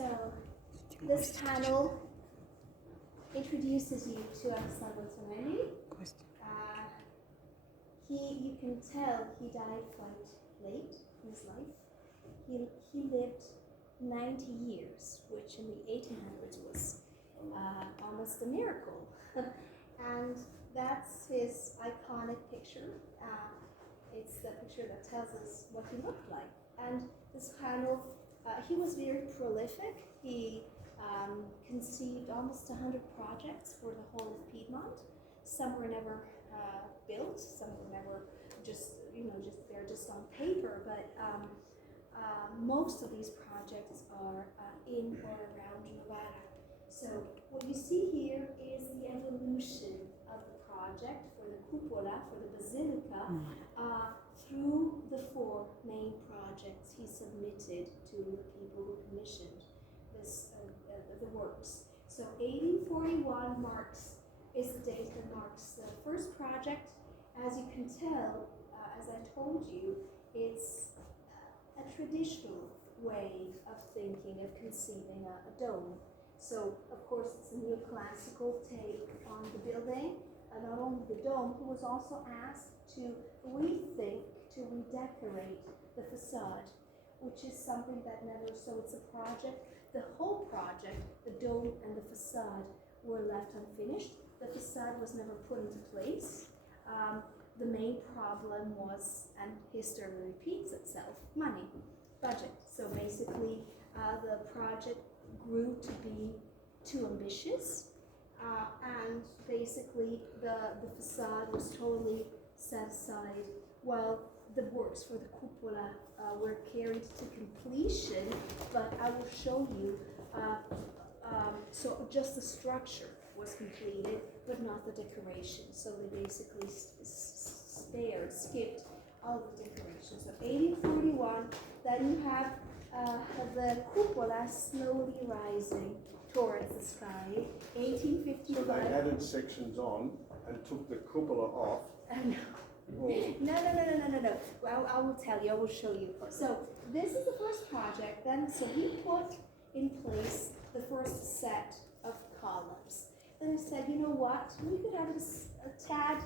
So this panel introduces you to Alessandro Tonelli. You can tell he died quite late in his life. He lived 90 years, which in the 1800s was almost a miracle. And that's his iconic picture. It's the picture that tells us what he looked like. And this panel, he was very prolific. He conceived almost 100 projects for the whole of Piedmont. Some were never built, some were never they're just on paper, but most of these projects are in or around Novara. So what you see here is the evolution of the project for the cupola, for the basilica, through the 4 main projects he submitted to the people who commissioned the works. So 1841 is the date that marks the first project. As you can tell, as I told you, it's a traditional way of thinking, of conceiving a dome. So, of course, it's a neoclassical take on the building. And not only the dome, he was also asked to rethink, to redecorate the facade, which is something that never, so it's a project, the whole project, the dome and the facade were left unfinished. The facade was never put into place. The main problem was, and history repeats itself, money, budget. So basically, the project grew to be too ambitious, and basically the facade was totally set aside while the works for the cupola were carried to completion. But I will show you, so just the structure was completed, but not the decoration. So they basically skipped all the decorations. So 1841, then you have the cupola slowly rising towards the sky. 1855. So they added sections on and took the cupola off. No. Well, I will tell you, I will show you. So this is the first project. Then, so he put in place the first set of columns. Then he said, you know what, we could have a tad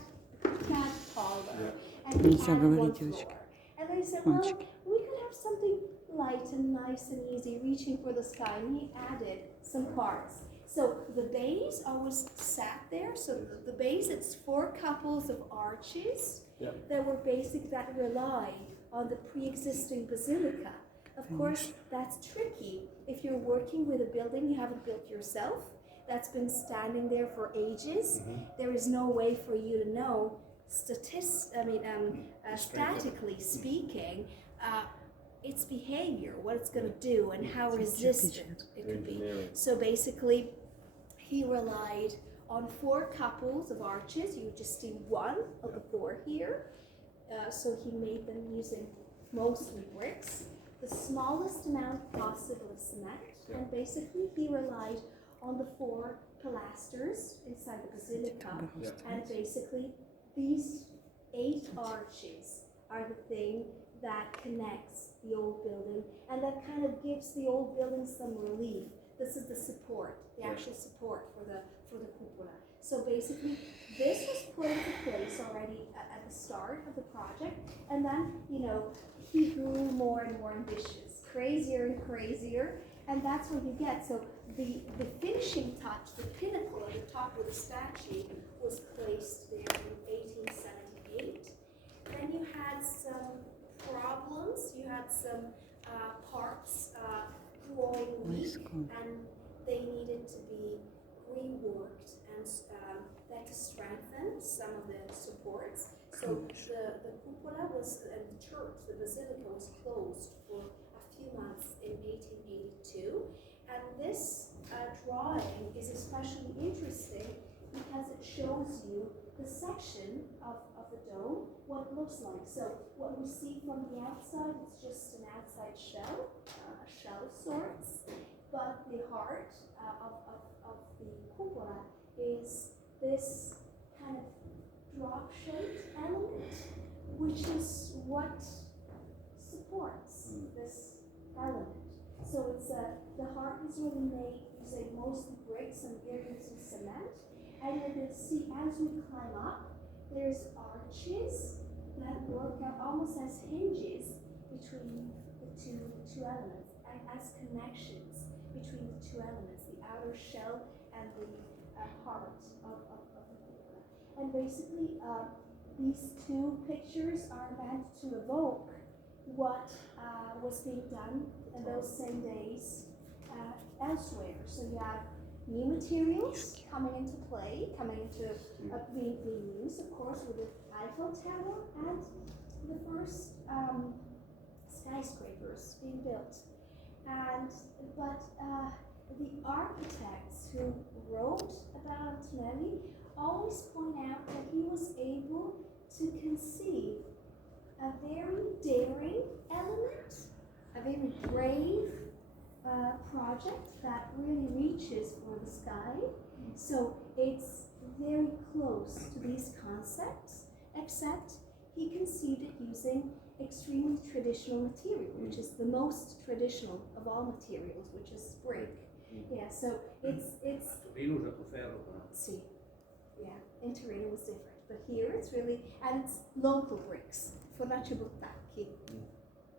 taller, and we had one floor. And then he said, well, we could have something light and nice and easy, reaching for the sky. And he added some parts. So the base always sat there. So the base, it's 4 couples of arches that were that relied on the pre-existing basilica. Of course, that's tricky. If you're working with a building you haven't built yourself, that's been standing there for ages, there is no way for you to know, statically speaking, its behavior, what it's going to do, and how resistant it could be. So basically, he relied on 4 couples of arches. You just see one of the 4 here. So he made them using mostly bricks, the smallest amount possible of cement, and basically he relied on the 4 pilasters inside the basilica, and basically these 8 arches are the thing that connects the old building, and that kind of gives the old building some relief. This is the support, the actual support for the cupola. So basically, this was put into place already at the start of the project, and then, he grew more and more ambitious, crazier and crazier, and that's what you get. So the finishing touch, the pinnacle at the top of the statue, was placed there in 1878. Then you had some problems. You had some parts growing weak, and they needed to be reworked and that to strengthen some of the supports. So the cupola was, the church, the basilica was closed for a few months in 1882. And this drawing is especially interesting because it shows you the section of the dome, what it looks like. So what we see from the outside is just an outside shell, a shell of sorts, but the heart of the cupola is this kind of drop-shaped element, which is what supports this element. So it's the heart is really made using mostly bricks and girders and cement. And you're going to see as we climb up, there's arches that work out almost as hinges between the two elements, and as connections between the two elements, the outer shell and the heart of the cupola. And basically, these two pictures are meant to evoke what was being done in those same days elsewhere. So you have new materials coming into play, being used, of course, with the Eiffel Tower and the first skyscrapers being built. But the architects who wrote about Antonelli always point out that he was able to conceive a very daring element, a very brave project that really reaches for the sky. So it's very close to these concepts, except he conceived it using extremely traditional material, which is the most traditional of all materials, which is brick. Yeah, so it's see, yeah, in Torino was different, but here it's really, and it's local bricks, fornace buttacchi,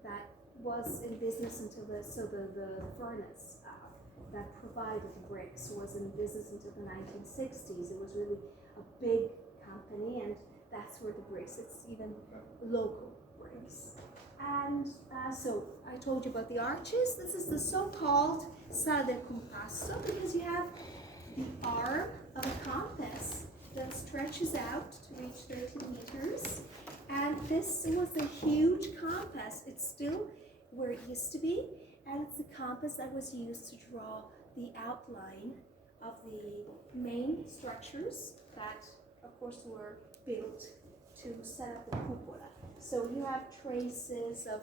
that was in business until the furnace that provided the bricks was in business until the 1960s. It was really a big company, and that's where the bricks, it's even local bricks. And so I told you about the arches. This is the so-called sala del compasso, because you have the arm of a compass that stretches out to reach 30 meters. And this was a huge compass. It's still where it used to be, and it's the compass that was used to draw the outline of the main structures that, of course, were built to set up the cupola. So you have traces of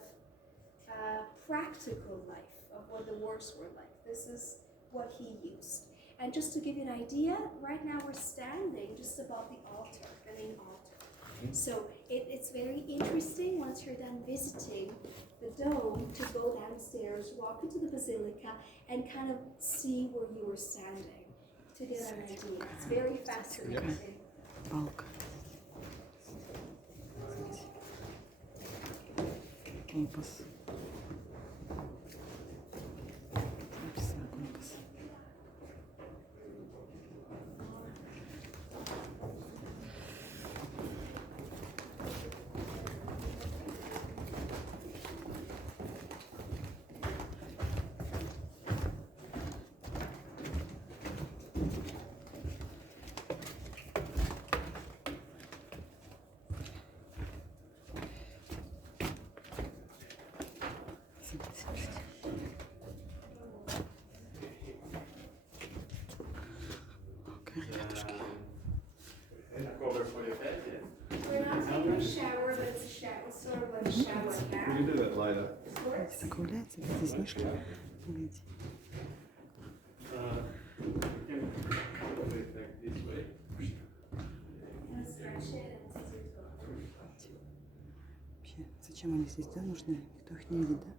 practical life, of what the works were like. This is what he used. And just to give you an idea, right now we're standing just above the altar, the main altar. So it's very interesting once you're done visiting the dome to go downstairs, walk into the basilica, and kind of see where you were standing to get an idea. It's very fascinating. Компас. Компас. We're not taking a shower, but it's a shower, it's sort of like a shower We bath. can do that later. Закругляется, здесь Ниши. Видите? And stretch it, and it's easier to go. Вообще, зачем они здесь, да, нужны? Никто их не видит, да?